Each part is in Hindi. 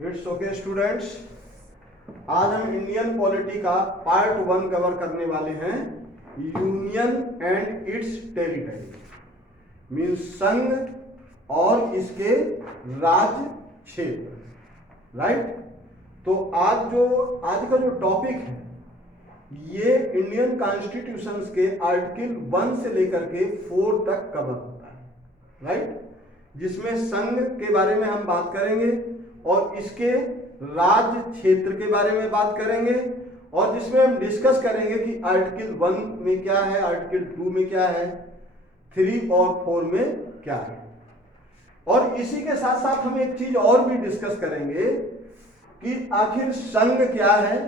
इट्स ओके स्टूडेंट्स, आज हम इंडियन पॉलिटी का पार्ट 1 कवर करने वाले हैं। Union and it's territory means संघ और इसके राज्य क्षेत्र। राइट। तो आज का जो टॉपिक है ये इंडियन कॉन्स्टिट्यूशन के आर्टिकल 1 से लेकर के 4 तक कवर होता है। राइट। जिसमें संघ के बारे में हम बात करेंगे और इसके राज्य क्षेत्र के बारे में बात करेंगे और जिसमें हम डिस्कस करेंगे कि आर्टिकल 1 में क्या है, आर्टिकल 2 में क्या है, 3 और 4 में क्या है। और इसी के साथ साथ हम एक चीज और भी डिस्कस करेंगे कि आखिर संघ क्या है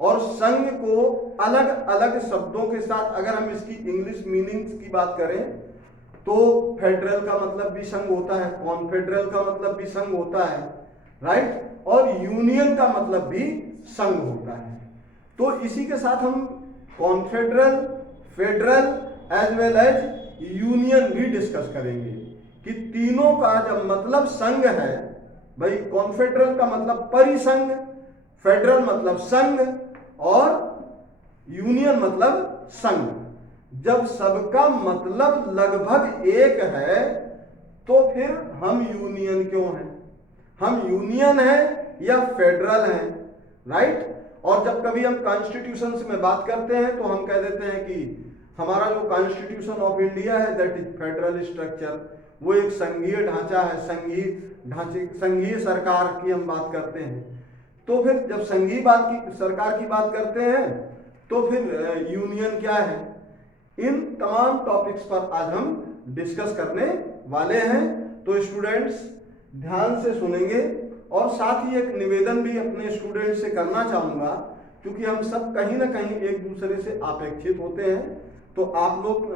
और संघ को अलग अलग शब्दों के साथ अगर हम इसकी इंग्लिश मीनिंग्स की बात करें तो फेडरल का मतलब भी संघ होता है, कॉन्फेडरल का मतलब भी संघ होता है। राइट। और यूनियन का मतलब भी संघ होता है। तो इसी के साथ हम confederal, federal as well as union भी डिस्कस करेंगे कि तीनों का जब मतलब संघ है, भाई कॉन्फेडरल का मतलब परिसंघ, फेडरल मतलब संघ और यूनियन मतलब संघ, जब सबका मतलब लगभग एक है तो फिर हम यूनियन क्यों हैं? हम यूनियन है या फेडरल हैं? राइट। और जब कभी हम कॉन्स्टिट्यूशन में बात करते हैं तो हम कह देते हैं कि हमारा जो कॉन्स्टिट्यूशन ऑफ इंडिया है दैट इज फेडरल स्ट्रक्चर, वो एक संघीय ढांचा है, संघीय सरकार की हम बात करते हैं। तो फिर जब संघीय सरकार की बात करते हैं तो फिर यूनियन क्या है? इन तमाम टॉपिक्स पर आज हम डिस्कस करने वाले हैं। तो स्टूडेंट्स ध्यान से सुनेंगे और साथ ही एक निवेदन भी अपने स्टूडेंट से करना चाहूंगा, क्योंकि हम सब कहीं ना कहीं एक दूसरे से अपेक्षित होते हैं। तो आप लोग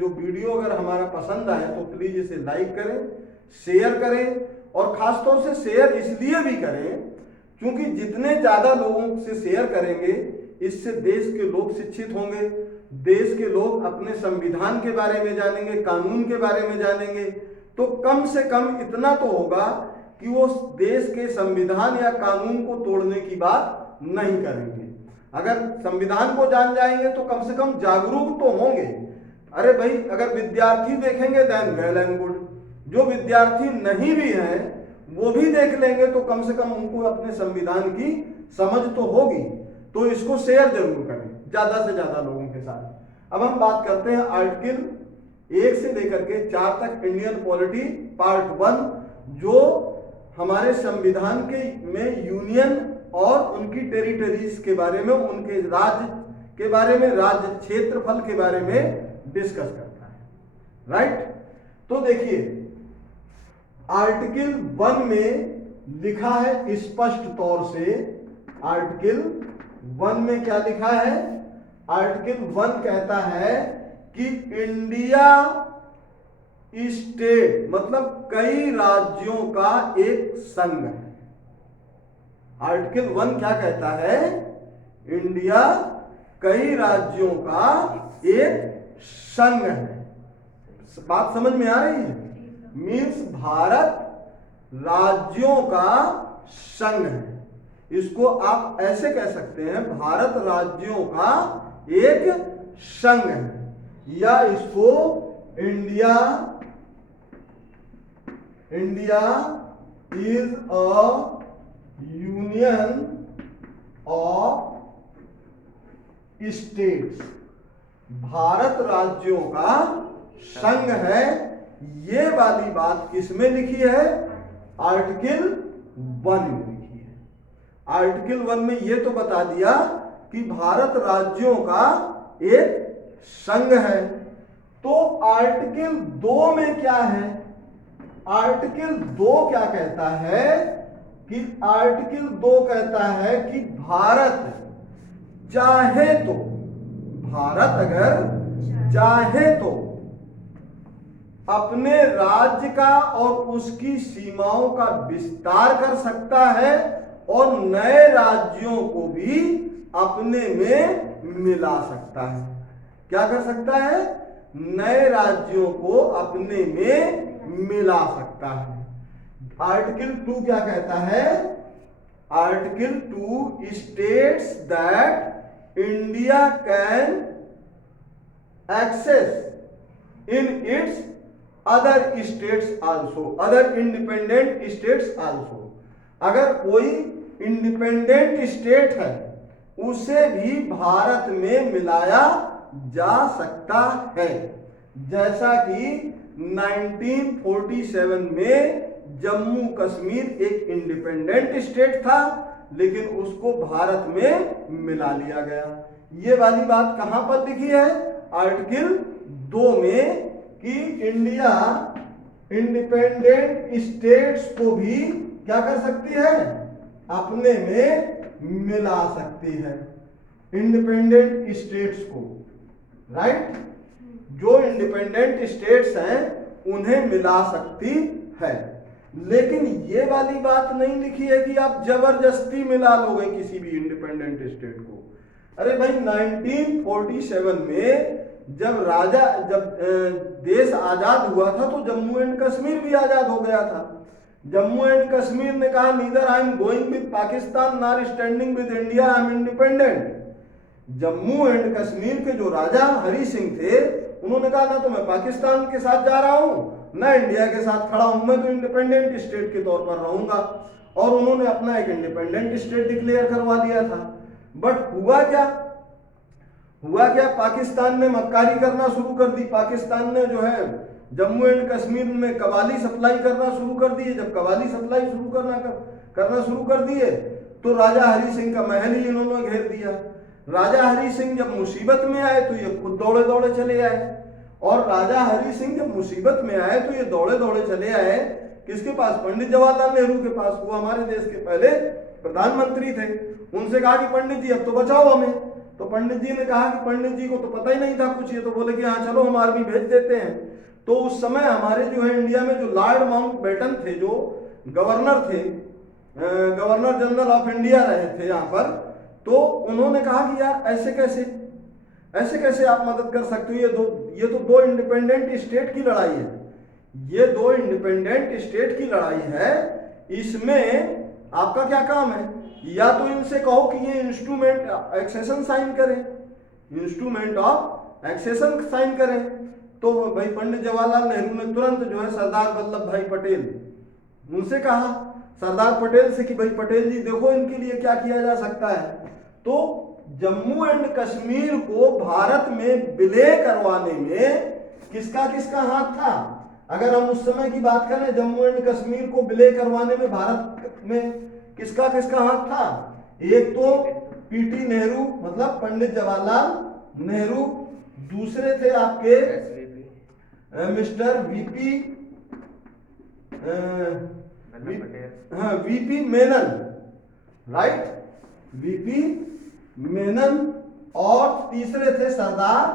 जो वीडियो अगर हमारा पसंद आए तो प्लीज इसे लाइक करें, शेयर करें और खासतौर से शेयर इसलिए भी करें क्योंकि जितने ज्यादा लोगों से शेयर करेंगे इससे देश के लोग शिक्षित होंगे, देश के लोग अपने संविधान के बारे में जानेंगे, कानून के बारे में जानेंगे। तो कम से कम इतना तो होगा कि वो देश के संविधान या कानून को तोड़ने की बात नहीं करेंगे। अगर संविधान को जान जाएंगे तो कम से कम जागरूक तो होंगे। अरे भाई, अगर विद्यार्थी देखेंगे देन वेल एंड गुड, जो विद्यार्थी नहीं भी हैं वो भी देख लेंगे तो कम से कम उनको अपने संविधान की समझ तो होगी। तो इसको शेयर जरूर करें ज्यादा से ज्यादा लोगों के साथ। अब हम बात करते हैं आर्टिकल 1 से लेकर के 4 तक इंडियन पॉलिटी पार्ट 1, जो हमारे संविधान के में यूनियन और उनकी टेरिटरीज के बारे में, उनके राज्य के बारे में, राज्य क्षेत्रफल के बारे में डिस्कस करता है। राइट। तो देखिए आर्टिकल 1 में लिखा है स्पष्ट तौर से, आर्टिकल 1 में क्या लिखा है? आर्टिकल 1 कहता है कि इंडिया स्टेट मतलब कई राज्यों का एक संघ है। आर्टिकल 1 क्या कहता है? इंडिया कई राज्यों का एक संघ है। बात समझ में आ रही है? मीन्स भारत राज्यों का संघ है। इसको आप ऐसे कह सकते हैं, भारत राज्यों का एक संघ है, या इसको India is a union of states, Bharat राज्यों का संघ है। ये वाली बात किसमें लिखी है? आर्टिकल 1 में लिखी है। आर्टिकल 1 में ये तो बता दिया कि भारत राज्यों का एक संघ है। तो आर्टिकल 2 में क्या है? आर्टिकल 2 क्या कहता है कि आर्टिकल 2 कहता है कि भारत चाहे तो, भारत अगर चाहे तो अपने राज्य का और उसकी सीमाओं का विस्तार कर सकता है और नए राज्यों को भी अपने में मिला सकता है। क्या कर सकता है? नए राज्यों को अपने में मिला सकता है। आर्टिकल 2 क्या कहता है? Article 2 states that India can access in its other states also, other independent states also. अगर कोई इंडिपेंडेंट स्टेट है उसे भी भारत में मिलाया जा सकता है। जैसा कि 1947 में जम्मू कश्मीर एक इंडिपेंडेंट स्टेट था लेकिन उसको भारत में मिला लिया गया। ये वाली बात कहां पर लिखी है? आर्टिकल 2 में कि इंडिया इंडिपेंडेंट स्टेट्स को भी क्या कर सकती है? अपने में मिला सकती है, इंडिपेंडेंट स्टेट्स को, राइट? जो इंडिपेंडेंट स्टेट्स हैं उन्हें मिला सकती है। लेकिन ये वाली बात नहीं लिखी है कि आप जबरदस्ती मिला लोगे किसी भी इंडिपेंडेंट स्टेट को। अरे भाई 1947 में जब देश आजाद हुआ था तो जम्मू एंड कश्मीर भी आजाद हो गया था। जम्मू एंड कश्मीर ने कहा neither I am going with Pakistan nor standing with India, I am independent. Jammu and Kashmir के जो राजा हरि सिंह थे उन्होंने कहा ना तो मैं पाकिस्तान के साथ जा रहा हूं ना इंडिया के साथ खड़ा हूं, मैं तो इंडिपेंडेंट स्टेट के तौर पर रहूंगा। और उन्होंने अपना एक इंडिपेंडेंट स्टेट डिक्लेयर करवा दिया था। बट हुआ क्या? पाकिस्तान ने मक्कारी करना शुरू कर दी। पाकिस्तान ने जो है जम्मू एंड कश्मीर में कबाली सप्लाई करना शुरू कर दिए। जब कबाली सप्लाई करना शुरू कर दिए तो राजा हरि सिंह का महल ही इन्होंने घेर दिया। राजा हरि सिंह जब मुसीबत में आए तो ये खुद दौड़े दौड़े चले आए। और राजा हरि सिंह जब मुसीबत में आए तो ये दौड़े दौड़े चले आए किसके पास? पंडित जवाहरलाल नेहरू के पास। वो हमारे देश के पहले प्रधानमंत्री थे। उनसे कहा कि पंडित जी अब तो बचाओ हमें। तो पंडित जी ने कहा कि पंडित जी को तो पता ही नहीं था कुछ, ये तो बोले कि हाँ चलो हम आर्मी भेज देते हैं। तो उस समय हमारे जो है इंडिया में जो लॉर्ड माउंटबेटन थे, जो गवर्नर थे, गवर्नर जनरल ऑफ इंडिया रहे थे यहाँ पर, तो उन्होंने कहा कि यार ऐसे कैसे आप मदद कर सकते हो? ये तो दो इंडिपेंडेंट स्टेट की लड़ाई है। ये दो इंडिपेंडेंट स्टेट की लड़ाई है, इसमें आपका क्या काम है? या तो इनसे कहो कि ये इंस्ट्रूमेंट एक्सेशन साइन करें, इंस्ट्रूमेंट ऑफ एक्सेशन साइन करें। तो भाई पंडित जवाहरलाल नेहरू ने तुरंत जो है सरदार वल्लभ भाई पटेल, उनसे कहा सरदार पटेल से कि भाई पटेल जी देखो इनके लिए क्या किया जा सकता है। तो जम्मू एंड कश्मीर को भारत में विलय करवाने में किसका हाथ था? अगर हम उस समय की बात करें, जम्मू एंड कश्मीर को विलय करवाने में भारत में किसका हाथ था? एक तो पीटी नेहरू मतलब पंडित जवाहरलाल नेहरू, दूसरे थे आपके mister VP Menon, right, VP Menon, और तीसरे थे सरदार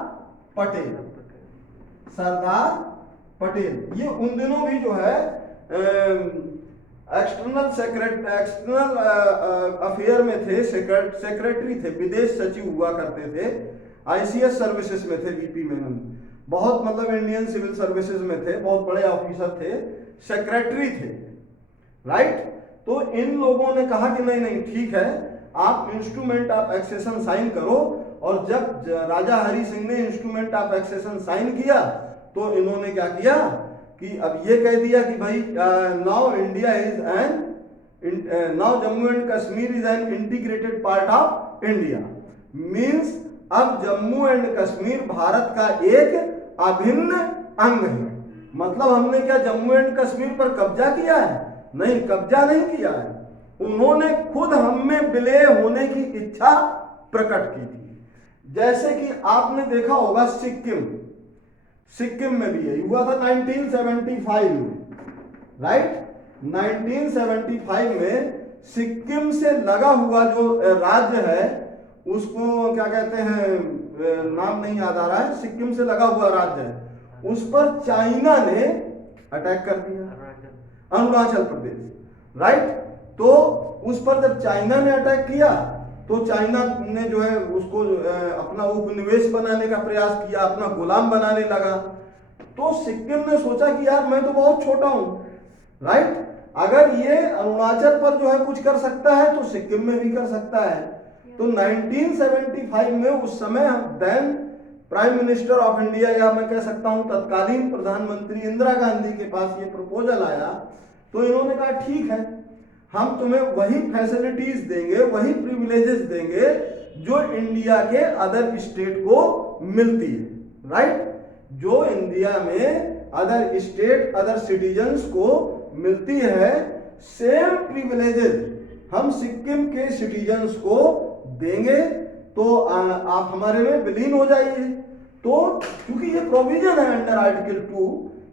पटेल। ये उन दिनों भी जो है एक्सटर्नल अफेयर में थे, सेक्रेटरी थे, विदेश सचिव हुआ करते थे, आईसीएस सर्विसेज में थे वीपी मेनन। बहुत मतलब इंडियन सिविल सर्विसेज में थे, बहुत बड़े ऑफिसर थे, सेक्रेटरी थे, राइट। तो इन लोगों ने कहा कि नहीं ठीक है, आप इंस्ट्रूमेंट ऑफ एक्सेशन साइन करो। और जब राजा हरि सिंह ने इंस्ट्रूमेंट ऑफ एक्सेशन साइन किया तो इन्होंने क्या किया कि अब ये कह दिया कि भाई now India is now Jammu and Kashmir is an integrated part of India. Means अब जम्मू एंड कश्मीर भारत का एक अभिन्न अंग है। मतलब हमने क्या जम्मू एंड कश्मीर पर कब्जा किया है? नहीं, कब्जा नहीं किया है। उन्होंने खुद हम में विलय होने की इच्छा प्रकट की थी। जैसे कि आपने देखा होगा सिक्किम में भी यही हुआ था 1975 में, राइट। 1975 में सिक्किम से लगा हुआ जो राज्य है उसको क्या कहते हैं, नाम नहीं याद आ रहा है, सिक्किम से लगा हुआ राज्य है, उस पर चाइना ने अटैक कर दिया, अरुणाचल प्रदेश, राइट। तो उस पर जब चाइना ने अटैक किया तो चाइना ने जो है उसको अपना उपनिवेश बनाने का प्रयास किया, अपना गुलाम बनाने लगा। तो सिक्किम ने सोचा कि यार मैं तो बहुत छोटा हूं, राइट, अगर ये अरुणाचल पर जो है कुछ कर सकता है तो सिक्किम में भी कर सकता है। तो 1975 में उस समय then prime minister of India, या मैं कह सकता हूं तत्कालीन प्रधानमंत्री इंदिरा गांधी के पास ये प्रपोजल आया, तो इन्होंने कहा ठीक है, हम तुम्हें वही फैसिलिटीज देंगे, वही प्रिविलेजेस देंगे जो इंडिया के अदर स्टेट को मिलती है, राइट। जो इंडिया में अदर स्टेट, अदर सिटीजन्स को मिलती है, सेम प्रिविलेजेस हम सिक्किम के सिटीजन्स को देंगे, तो आप हमारे में विलीन हो जाइए। तो क्योंकि ये प्रोविजन है अंडर आर्टिकल 2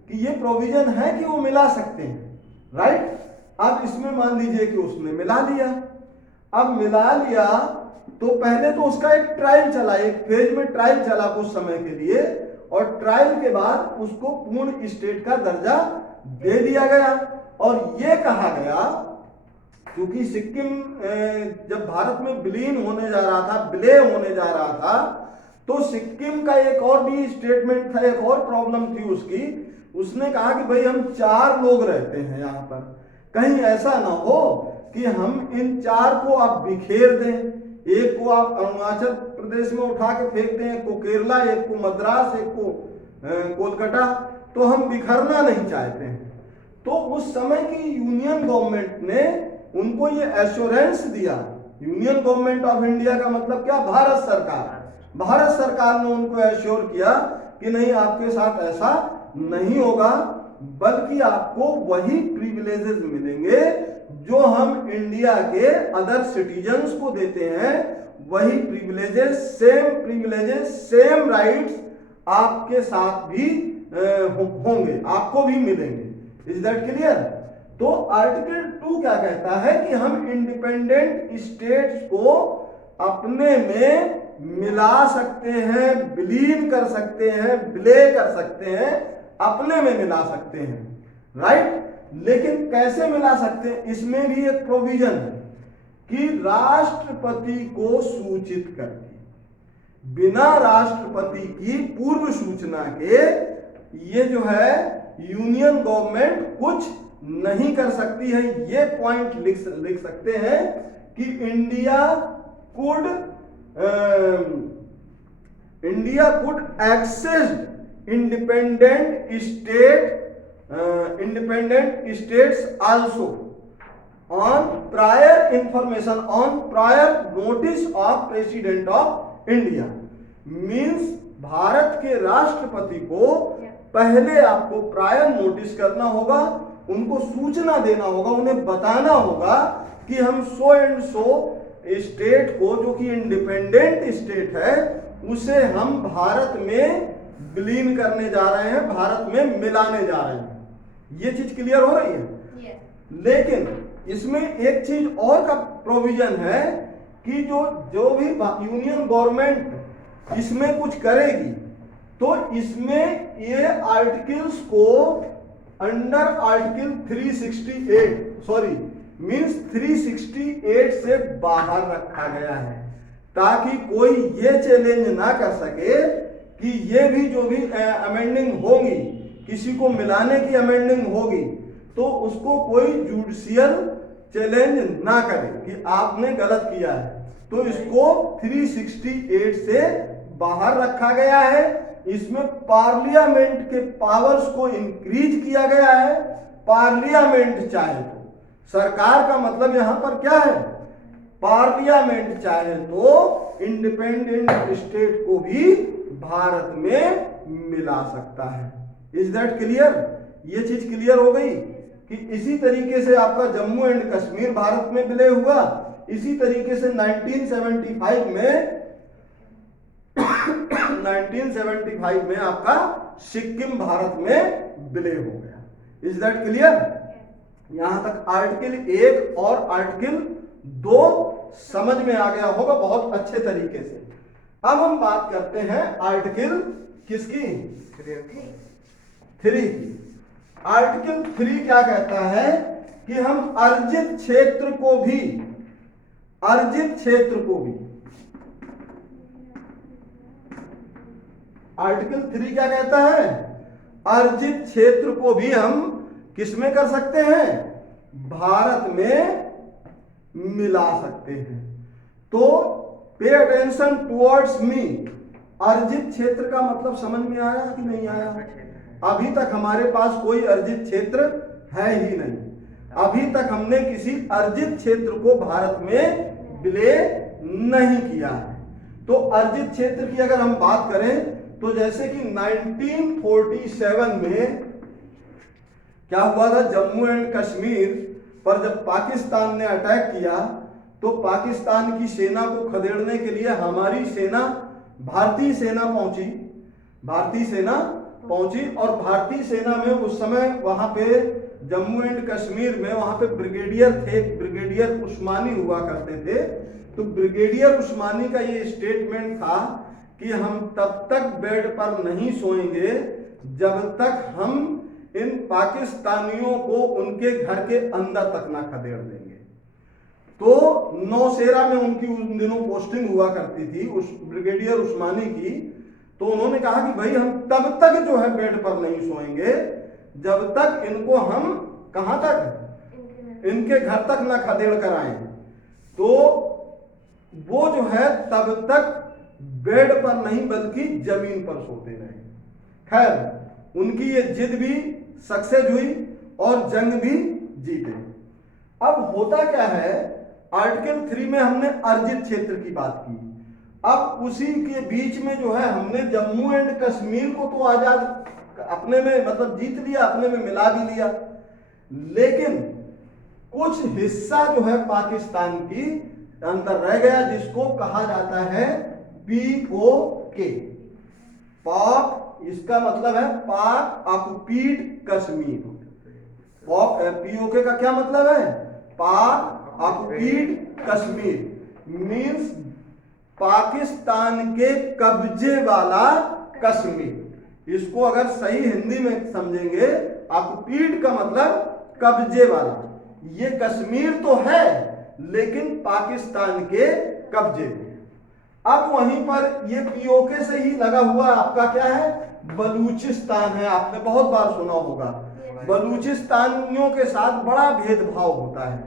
कि ये प्रोविजन है कि वो मिला सकते हैं, राइट। अब इसमें मान लीजिए कि उसने मिला लिया। अब मिला लिया तो पहले तो उसका एक ट्रायल चला, एक फेज में ट्रायल चला कुछ समय के लिए, और ट्रायल के बाद उसको पूर्ण स्टेट का दर्जा दे दिया गया। और ये कहा गया क्योंकि सिक्किम जब भारत में विलीन होने जा रहा था, विलय होने जा रहा था, तो सिक्किम का एक और भी स्टेटमेंट था, एक और प्रॉब्लम थी उसकी। उसने कहा कि भाई हम 4 लोग रहते हैं यहाँ पर, कहीं ऐसा ना हो कि हम इन 4 को आप बिखेर दें, एक को आप अरुणाचल प्रदेश में उठा के फेंक दें, एक को केरला, एक को मद्रास, एक को कोलकाता, तो हम बिखरना नहीं चाहते हैं। तो उस समय की यूनियन गवर्नमेंट ने उनको ये एश्योरेंस दिया। यूनियन गवर्नमेंट ऑफ इंडिया का मतलब क्या? भारत सरकार। भारत सरकार ने उनको एश्योर किया कि नहीं, आपके साथ ऐसा नहीं होगा, बल्कि आपको वही प्रिविलेजेस मिलेंगे जो हम इंडिया के अदर सिटीजन्स को देते हैं। वही प्रिविलेजेस, सेम राइट्स आपके साथ भी होंगे, आपको भी मिलेंगे। Is that clear? तो आर्टिकल 2 क्या कहता है कि हम इंडिपेंडेंट स्टेट्स को अपने में मिला सकते हैं, विलीन कर सकते हैं, विलय कर सकते हैं, अपने में मिला सकते हैं, राइट। लेकिन कैसे मिला सकते हैं? इसमें भी एक प्रोविजन है कि राष्ट्रपति को सूचित करके, बिना राष्ट्रपति की पूर्व सूचना के ये जो है यूनियन गवर्नमेंट कुछ नहीं कर सकती है। ये पॉइंट लिख सकते हैं कि India could access independent states also on prior information, on prior notice of President of India। Means Bharat के राष्ट्रपति को पहले आपको प्रायर नोटिस करना होगा, उनको सूचना देना होगा, उन्हें बताना होगा कि हम सो एंड सो स्टेट को, जो कि इंडिपेंडेंट स्टेट है, उसे हम भारत में विलीन करने जा रहे हैं, भारत में मिलाने जा रहे हैं। ये चीज क्लियर हो रही है? लेकिन इसमें एक चीज और का प्रोविजन है कि जो भी यूनियन गवर्नमेंट इसमें कुछ करेगी, तो इसमें ये आर्टिकल्स को अंडर आर्टिकल 368 से बाहर रखा गया है, ताकि कोई ये चैलेंज ना कर सके कि ये भी जो भी अमेंडिंग होगी, किसी को मिलाने की अमेंडिंग होगी, तो उसको कोई जुडिशियल चैलेंज ना करे कि आपने गलत किया है। तो इसको 368 से बाहर रखा गया है। इसमें पार्लियामेंट के पावर्स को इंक्रीज किया गया है। पार्लियामेंट चाहे तो, सरकार का मतलब यहां पर क्या है? पार्लियामेंट चाहे तो इंडिपेंडेंट स्टेट को भी भारत में मिला सकता है। Is that clear? ये चीज क्लियर हो गई कि इसी तरीके से आपका जम्मू एंड कश्मीर भारत में विलय हुआ, इसी तरीके से 1975 में आपका सिक्किम भारत में विलय हो गया। Is that clear? यहां तक आर्टिकल 1 और आर्टिकल 2 समझ में आ गया होगा बहुत अच्छे तरीके से। अब हम बात करते हैं आर्टिकल किसकी? 3 की। आर्टिकल 3 क्या कहता है कि हम अर्जित क्षेत्र को भी आर्टिकल 3 क्या कहता है? अर्जित क्षेत्र को भी हम किसमें कर सकते हैं? भारत में मिला सकते हैं। तो पे अटेंशन टुवर्ड्स मी, अर्जित क्षेत्र का मतलब समझ में आया कि नहीं आया? अभी तक हमारे पास कोई अर्जित क्षेत्र है ही नहीं। अभी तक हमने किसी अर्जित क्षेत्र को भारत में विलय नहीं किया है। तो अर्जित क्षेत्र की अगर हम बात करें तो जैसे कि 1947 में क्या हुआ था, जम्मू एंड कश्मीर पर जब पाकिस्तान ने अटैक किया तो पाकिस्तान की सेना को खदेड़ने के लिए हमारी सेना, भारतीय सेना पहुंची और भारतीय सेना में उस समय वहां पे जम्मू एंड कश्मीर में वहां पे ब्रिगेडियर थे, ब्रिगेडियर उस्मानी हुआ करते थे। तो ब्रिगेडियर उस्मानी का ये स्टेटमेंट था कि हम तब तक बेड पर नहीं सोएंगे जब तक हम इन पाकिस्तानियों को उनके घर के अंदर तक ना खदेड़ देंगे। तो नौशेरा में उनकी उन दिनों पोस्टिंग हुआ करती थी उस ब्रिगेडियर उस्मानी की। तो उन्होंने कहा कि भाई हम तब तक जो है बेड पर नहीं सोएंगे जब तक इनको हम कहां तक, इनके घर तक ना खदेड़ कर आए। तो वो जो है तब तक बेड पर नहीं बल्कि जमीन पर सोते रहे। खैर उनकी ये जिद भी सक्सेस हुई और जंग भी जीते। अब होता क्या है, आर्टिकल 3 में हमने अर्जित क्षेत्र की बात की। अब उसी के बीच में जो है हमने जम्मू एंड कश्मीर को तो आजाद अपने में मतलब जीत लिया, अपने में मिला भी लिया, लेकिन कुछ हिस्सा जो है पाकिस्तान की अंदर रह गया जिसको कहा जाता है पीओके, पाक, इसका मतलब है पाक ऑक्युपीड कश्मीर। पीओके का क्या मतलब है? पाक ऑक्युपीड कश्मीर मींस पाकिस्तान के कब्जे वाला कश्मीर। इसको अगर सही हिंदी में समझेंगे, ऑक्युपीड का मतलब कब्जे वाला। ये कश्मीर तो है लेकिन पाकिस्तान के कब्जे में। अब वहीं पर ये पीओके से ही लगा हुआ आपका क्या है, बलूचिस्तान है। आपने बहुत बार सुना होगा, बलूचिस्तानियों के साथ बड़ा भेदभाव होता है।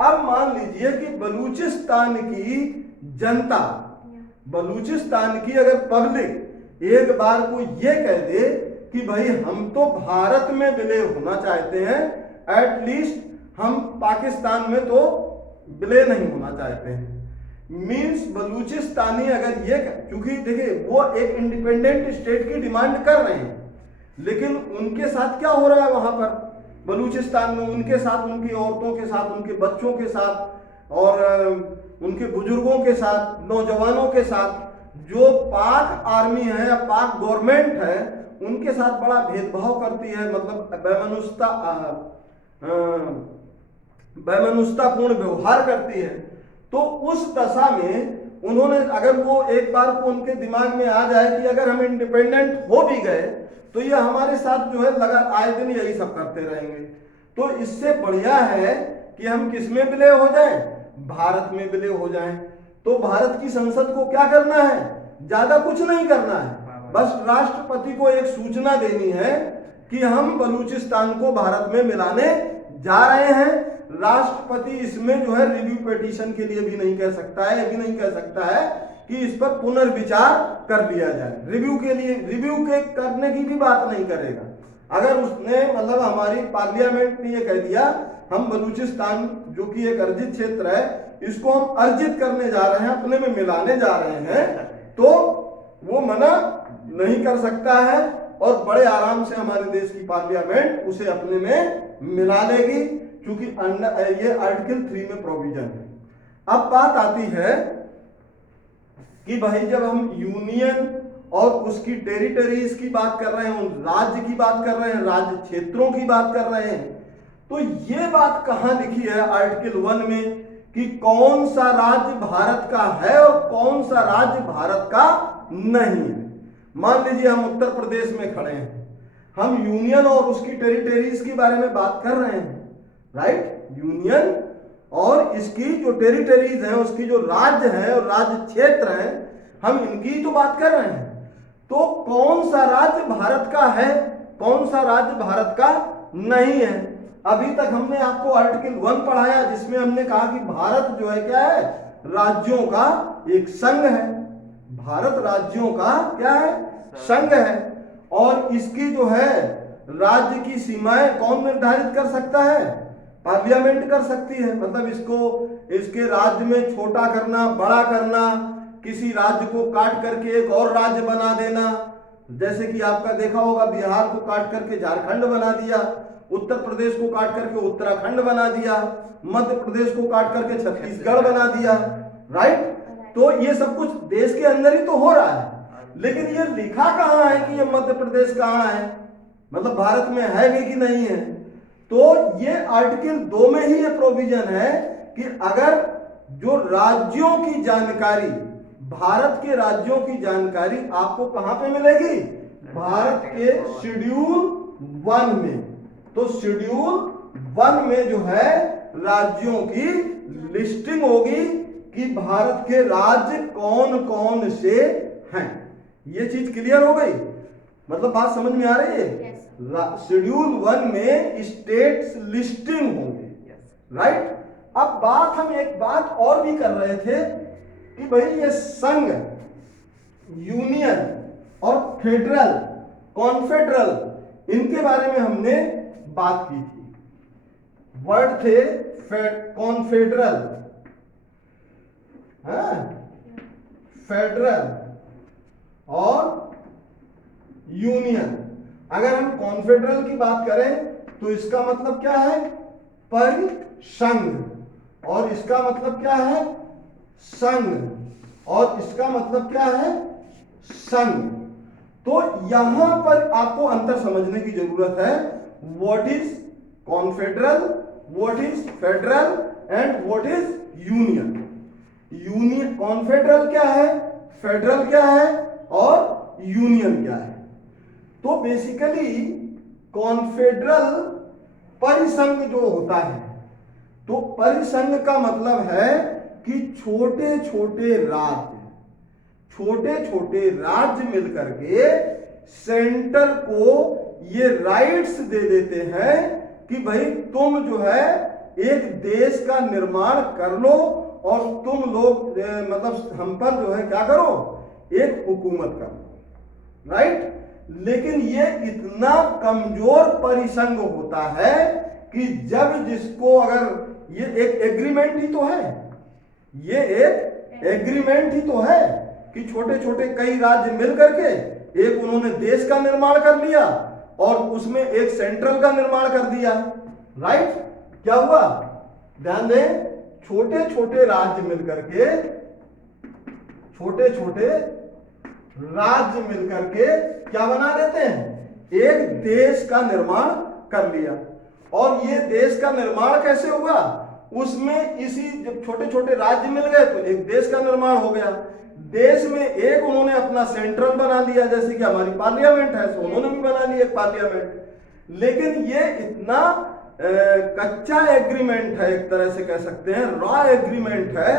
अब मान लीजिए कि बलूचिस्तान की जनता, बलूचिस्तान की अगर पब्लिक एक बार को ये कह दे कि भाई हम तो भारत में विलय होना चाहते हैं, एटलीस्ट हम पाकिस्तान में तो विलय नहीं होना चाहते हैं, मींस बलूचिस्तानी अगर ये, क्योंकि देखिए वो एक इंडिपेंडेंट स्टेट की डिमांड कर रहे हैं, लेकिन उनके साथ क्या हो रहा है वहां पर बलूचिस्तान में, उनके साथ, उनकी औरतों के साथ, उनके बच्चों के साथ और उनके बुजुर्गों के साथ, नौजवानों के साथ, जो पाक आर्मी है या पाक गवर्नमेंट है उनके साथ बड़ा भेदभाव करती है, मतलब बेमनुष्यतापूर्ण व्यवहार करती है। तो उस दशा में उन्होंने, अगर वो एक बार को उनके दिमाग में आ जाए कि अगर हम इंडिपेंडेंट हो भी गए तो ये हमारे साथ जो है लगा आए दिन यही सब करते रहेंगे, तो इससे बढ़िया है कि हम किस में विलय हो जाएं, भारत में विलय हो जाएं। तो भारत की संसद को क्या करना है, ज्यादा कुछ नहीं करना है, बस राष्ट्रपति को एक सूचना देनी है कि हम बलूचिस्तान को भारत में मिलाने जा रहे हैं। राष्ट्रपति इसमें जो है रिव्यू पिटीशन के लिए भी नहीं कह सकता है, ये भी नहीं कह सकता है कि इस पर पुनर्विचार कर लिया जाए। रिव्यू के लिए, रिव्यू के करने की भी बात नहीं करेगा। अगर उसने मतलब हमारी पार्लियामेंट ने ये कह दिया हम बलूचिस्तान जो कि एक अर्जित क्षेत्र है इसको हम अर्जित करने जा रहे हैं, अपने में मिलाने जा रहे हैं, तो वो मना नहीं कर सकता है और बड़े आराम से हमारे देश की पार्लियामेंट उसे अपने में मिला लेगी, क्योंकि ये आर्टिकल 3 में प्रोविजन है। अब बात आती है कि भाई जब हम यूनियन और उसकी टेरिटरीज की बात कर रहे हैं, राज्य की बात कर रहे हैं, राज्य क्षेत्रों की बात कर रहे हैं, तो ये बात कहां लिखी है आर्टिकल 1 में कि कौन सा राज्य भारत का है और कौन सा राज्य भारत का नहीं है। मान लीजिए हम उत्तर प्रदेश में खड़े हैं, हम यूनियन और उसकी टेरिटरीज के बारे में बात कर रहे हैं, राइट। यूनियन और इसकी जो टेरिटरीज है, उसकी जो राज्य है और राज्य क्षेत्र है, हम इनकी तो बात कर रहे हैं। तो कौन सा राज्य भारत का है, कौन सा राज्य भारत का नहीं है, अभी तक हमने आपको आर्टिकल 1 पढ़ाया जिसमें हमने कहा कि भारत जो है क्या है, राज्यों का एक संघ है। भारत राज्यों का क्या है, संघ है। और इसकी जो है राज्य की सीमाएं कौन निर्धारित कर सकता है, पार्लियामेंट कर सकती है। मतलब इसके राज्य में छोटा करना, बड़ा करना, किसी राज्य को काट करके एक और राज्य बना देना, जैसे कि आपका देखा होगा बिहार को काट करके झारखंड बना दिया, उत्तर प्रदेश को काट करके उत्तराखंड बना दिया, मध्य प्रदेश को काट करके छत्तीसगढ़ बना दिया, राइट। तो ये सब कुछ देश के अंदर ही तो हो रहा है, लेकिन ये लिखा कहाँ है कि ये मध्य प्रदेश कहाँ है, मतलब भारत में है भी कि नहीं है। तो ये आर्टिकल 2 में ही ये प्रोविजन है कि अगर जो राज्यों की जानकारी, भारत के राज्यों की जानकारी आपको कहां पे मिलेगी, भारत के शेड्यूल 1 में। तो शेड्यूल 1 में जो है राज्यों की लिस्टिंग होगी कि भारत के राज्य कौन कौन से हैं। ये चीज क्लियर हो गई, मतलब बात समझ में आ रही है। शेड्यूल 1 में स्टेट्स लिस्टिंग होंगे, राइट। अब बात हम एक बात और भी कर रहे थे कि भाई ये संघ, यूनियन और फेडरल, कॉन्फेडरल, इनके बारे में हमने बात की थी। वर्ड थे कॉन्फेडरल, फेडरल और यूनियन। अगर हम कॉन्फेडरल की बात करें तो इसका मतलब क्या है, परिसंघ, और इसका मतलब क्या है, संघ, और इसका मतलब क्या है, संघ। तो यहां पर आपको अंतर समझने की जरूरत है। What is confederal, what is federal and what is union. Union, confederal क्या है, फेडरल क्या है और यूनियन क्या है। तो बेसिकली कॉन्फेडरल परिसंघ जो होता है, तो परिसंघ का मतलब है कि छोटे छोटे राज्य मिलकर के सेंटर को ये राइट्स दे देते हैं कि भाई तुम जो है एक देश का निर्माण कर लो और तुम लोग मतलब हम पर जो है क्या करो, एक हुकूमत करो, राइट। लेकिन ये इतना कमजोर परिसंघ होता है कि जब जिसको, अगर ये एक एग्रीमेंट ही तो है, ये एक एग्रीमेंट ही तो है कि छोटे छोटे कई राज्य मिल करके एक उन्होंने देश का निर्माण कर लिया और उसमें एक सेंट्रल का निर्माण कर दिया, राइट। क्या हुआ, ध्यान दें, छोटे छोटे राज्य मिलकर के, छोटे छोटे राज्य मिलकर के क्या बना देते हैं, एक देश का निर्माण कर लिया। और ये देश का निर्माण कैसे हुआ, उसमें इसी जब छोटे छोटे राज्य मिल गए तो एक देश का निर्माण हो गया। देश में एक उन्होंने अपना सेंट्रल बना दिया, जैसे कि हमारी पार्लियामेंट है, तो उन्होंने भी बना ली एक पार्लियामेंट। लेकिन ये इतना कच्चा एग्रीमेंट है, एक तरह से कह सकते हैं रॉ एग्रीमेंट है,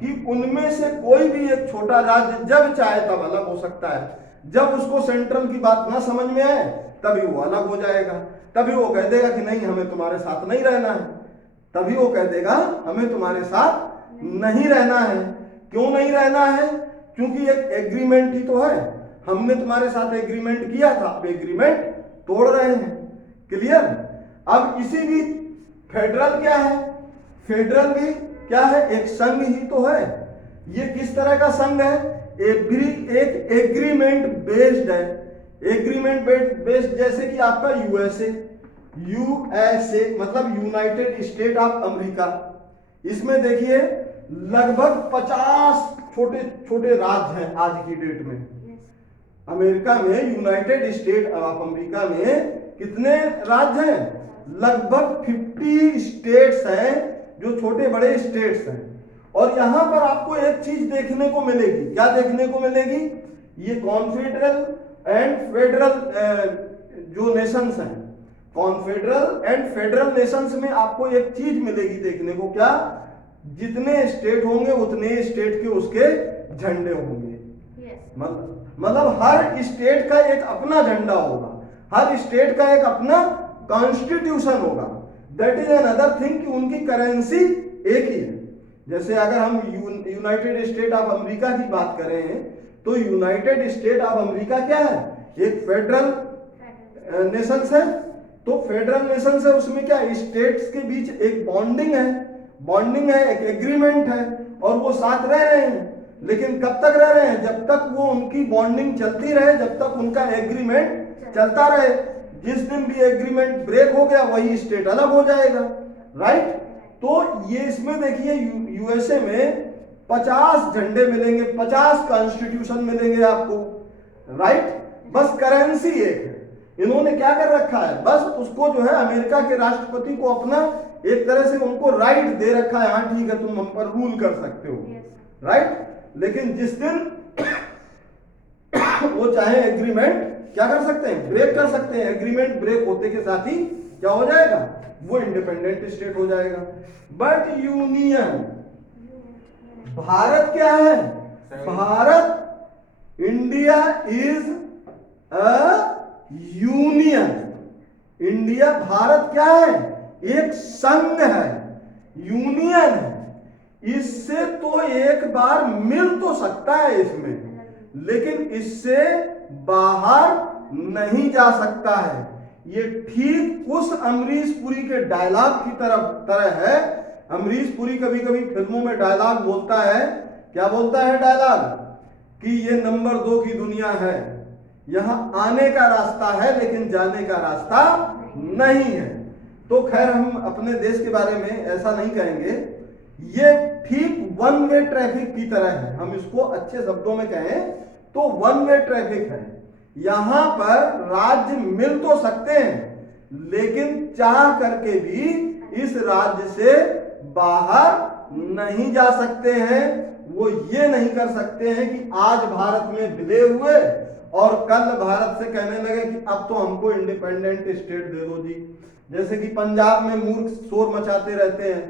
कि उनमें से कोई भी एक छोटा राज्य जब चाहे तब अलग हो सकता है। जब उसको सेंट्रल की बात ना समझ में आए तभी वो अलग हो जाएगा, तभी वो कह देगा कि नहीं हमें तुम्हारे साथ नहीं रहना है, तभी वो कह देगा हमें तुम्हारे साथ नहीं रहना है। क्यों नहीं रहना है, क्योंकि एक एग्रीमेंट ही तो है, हमने तुम्हारे साथ एग्रीमेंट किया था, अब एग्रीमेंट तोड़ रहे हैं, क्लियर। अब इसी भी फेडरल क्या है, फेडरल भी क्या है, एक संघ ही तो है। ये किस तरह का संघ है, एक एग्रीमेंट बेस्ड है, एग्रीमेंट बेस्ड, जैसे कि आपका यूएसए मतलब यूनाइटेड स्टेट ऑफ अमेरिका। इसमें देखिए लगभग 50 छोटे छोटे राज्य हैं आज की डेट में। अमेरिका में, यूनाइटेड स्टेट ऑफ अमेरिका में कितने राज्य हैं, लगभग 50 स्टेट्स हैं जो छोटे बड़े स्टेट्स हैं। और यहां पर आपको एक चीज देखने को मिलेगी, क्या देखने को मिलेगी, ये कॉन्फेडरल एंड फेडरल जो नेशंस हैं, कॉन्फेडरल एंड फेडरल नेशंस में आपको एक चीज मिलेगी देखने को, क्या, जितने स्टेट होंगे उतने स्टेट के उसके झंडे होंगे। मतलब हर स्टेट का एक अपना झंडा होगा, हर स्टेट का एक अपना कॉन्स्टिट्यूशन होगा। दैट इज अनदर थिंग कि उनकी करेंसी एक ही है। जैसे अगर हम यूनाइटेड स्टेट ऑफ अमेरिका की बात करें तो यूनाइटेड स्टेट ऑफ अमेरिका क्या है, एक फेडरल नेशंस है। तो फेडरल नेशंस है, उसमें क्या स्टेट्स के बीच एक बॉन्डिंग है, एक एग्रीमेंट है, और वो साथ रह रहे हैं। लेकिन कब तक रह रहे हैं, जब तक वो उनकी बॉन्डिंग चलती रहे, जब तक उनका एग्रीमेंट चलता रहे। जिस दिन भी एग्रीमेंट ब्रेक हो गया वही स्टेट अलग हो जाएगा, राइट। तो ये इसमें देखिए यूएसए में 50 झंडे मिलेंगे, 50 कॉन्स्टिट्यूशन मिलेंगे आपको, राइट। बस करेंसी एक है। इन्होंने क्या कर रखा है, बस उसको जो है अमेरिका के राष्ट्रपति को अपना एक तरह से उनको राइट दे रखा है, हाँ ठीक है तुम हम पर रूल कर सकते हो, राइट। लेकिन जिस दिन वो चाहे एग्रीमेंट क्या कर सकते हैं, ब्रेक कर सकते हैं। एग्रीमेंट ब्रेक होते के साथ ही क्या हो जाएगा, वो इंडिपेंडेंट स्टेट हो जाएगा। बट यूनियन, भारत क्या है, Bharat, India is a union. India, Bharat क्या है, एक संघ है, यूनियन है। इससे तो एक बार मिल तो सकता है इसमें, लेकिन इससे बाहर नहीं जा सकता है। ये ठीक उस अमरीश पुरी के डायलॉग की तरह है। अमरीश पुरी कभी कभी फिल्मों में डायलॉग बोलता है, क्या बोलता है डायलॉग, कि ये नंबर 2 की दुनिया है, यहां आने का रास्ता है लेकिन जाने का रास्ता नहीं है। तो खैर हम अपने देश के बारे में ऐसा नहीं कहेंगे, ये ठीक वन वे ट्रैफिक की तरह है। हम इसको अच्छे शब्दों में कहें तो वन वे ट्रैफिक है। यहां पर राज्य मिल तो सकते हैं, लेकिन चाह करके भी इस राज्य से बाहर नहीं जा सकते हैं। वो ये नहीं कर सकते हैं कि आज भारत में विलय हुए और कल भारत से कहने लगे कि अब तो हमको इंडिपेंडेंट स्टेट दे दो जी। जैसे कि पंजाब में मूर्ख शोर मचाते रहते हैं,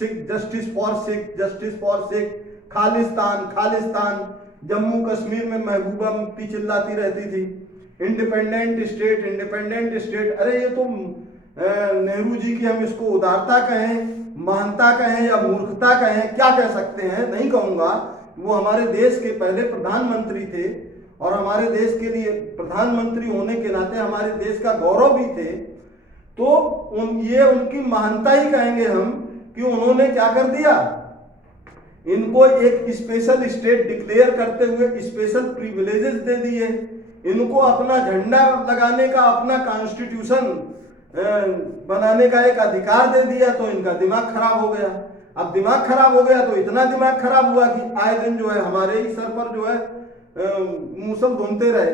Sikh, justice for Sikh, justice for Sikh, Khalistan, Khalistan. Jammu Kashmir में महबूबा मुफ्ती चिल्लाती रहती थी इंडिपेंडेंट स्टेट, इंडिपेंडेंट स्टेट। अरे ये तो नेहरू जी की, हम इसको उदारता कहें, महानता कहें या मूर्खता कहें, क्या कह सकते हैं, नहीं कहूंगा। वो हमारे देश के पहले प्रधानमंत्री थे और हमारे देश के लिए प्रधानमंत्री होने के नाते हमारे देश का गौरव भी थे। तो ये उनकी महानता ही कहेंगे हम कि उन्होंने क्या कर दिया, इनको एक स्पेशल स्टेट डिक्लेयर करते हुए स्पेशल प्रिविलेजेस दे दिए। इनको अपना झंडा लगाने का, अपना कॉन्स्टिट्यूशन बनाने का एक अधिकार दे दिया। तो इनका दिमाग खराब हो गया। अब दिमाग खराब हो गया तो इतना दिमाग खराब हुआ कि आए दिन जो है हमारे ही सर पर जो है मूसल घूमते रहे।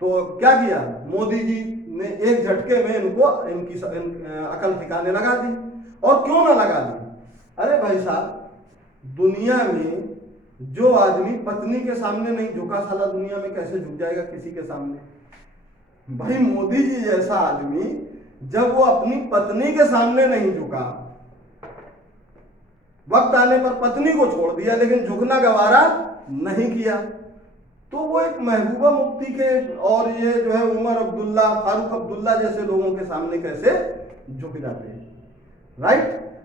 तो क्या किया, मोदी जी ने एक झटके में इनको इनकी अकल ठिकाने लगा दी। और क्यों ना लगा दी, अरे भाई साहब, दुनिया में जो आदमी पत्नी के सामने नहीं झुका, साला दुनिया में कैसे झुक जाएगा किसी के सामने। भाई मोदी जी जैसा आदमी जब वो अपनी पत्नी के सामने नहीं झुका, वक्त आने पर पत्नी को छोड़ दिया लेकिन झुकना गवारा नहीं किया, तो वो एक महबूबा मुफ्ती के और ये जो है उमर अब्दुल्ला, फारूक अब्दुल्ला जैसे लोगों के सामने कैसे झुक जाते हैं, राइट।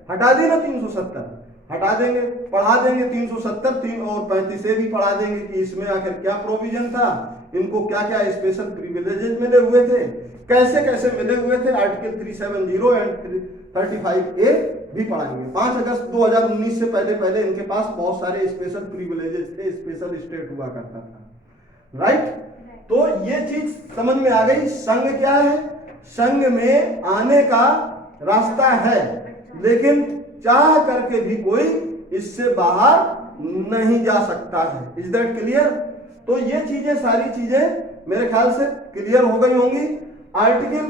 हटा दी ना 370, हटा देंगे, पढ़ा देंगे 370 और 35 से भी पढ़ा देंगे कि इसमें आखिर क्या प्रोविजन था, इनको क्या क्या स्पेशल प्रिविलेजेस मिले हुए थे, कैसे कैसे मिले हुए थे। आर्टिकल 370 एंड 35A भी पढ़ाएंगे। 5 अगस्त 2019 से पहले इनके पास बहुत सारे स्पेशल प्रिविलेजेस थे, स्पेशल स्टेट हुआ करता था, राइट। तो ये चीज समझ में आ गई। संघ क्या है, संघ में आने का रास्ता है, लेकिन चाह करके भी कोई इससे बाहर नहीं जा सकता है। Is that clear? तो ये चीजें, सारी चीजें मेरे ख्याल से क्लियर हो गई होंगी। आर्टिकल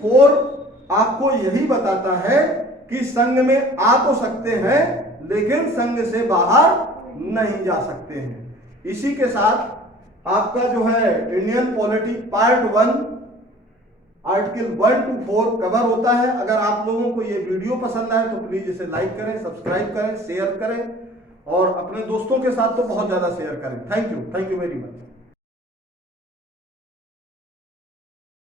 4 आपको यही बताता है कि संघ में आ तो सकते हैं लेकिन संघ से बाहर नहीं जा सकते हैं। इसी के साथ आपका जो है Indian polity part 1 article 1 to 4 cover होता है। अगर आप लोगों को ये वीडियो पसंद आए तो प्लीज इसे लाइक करें, सब्सक्राइब करें, शेयर करें और अपने दोस्तों के साथ तो बहुत ज्यादा शेयर करें। Thank you very much.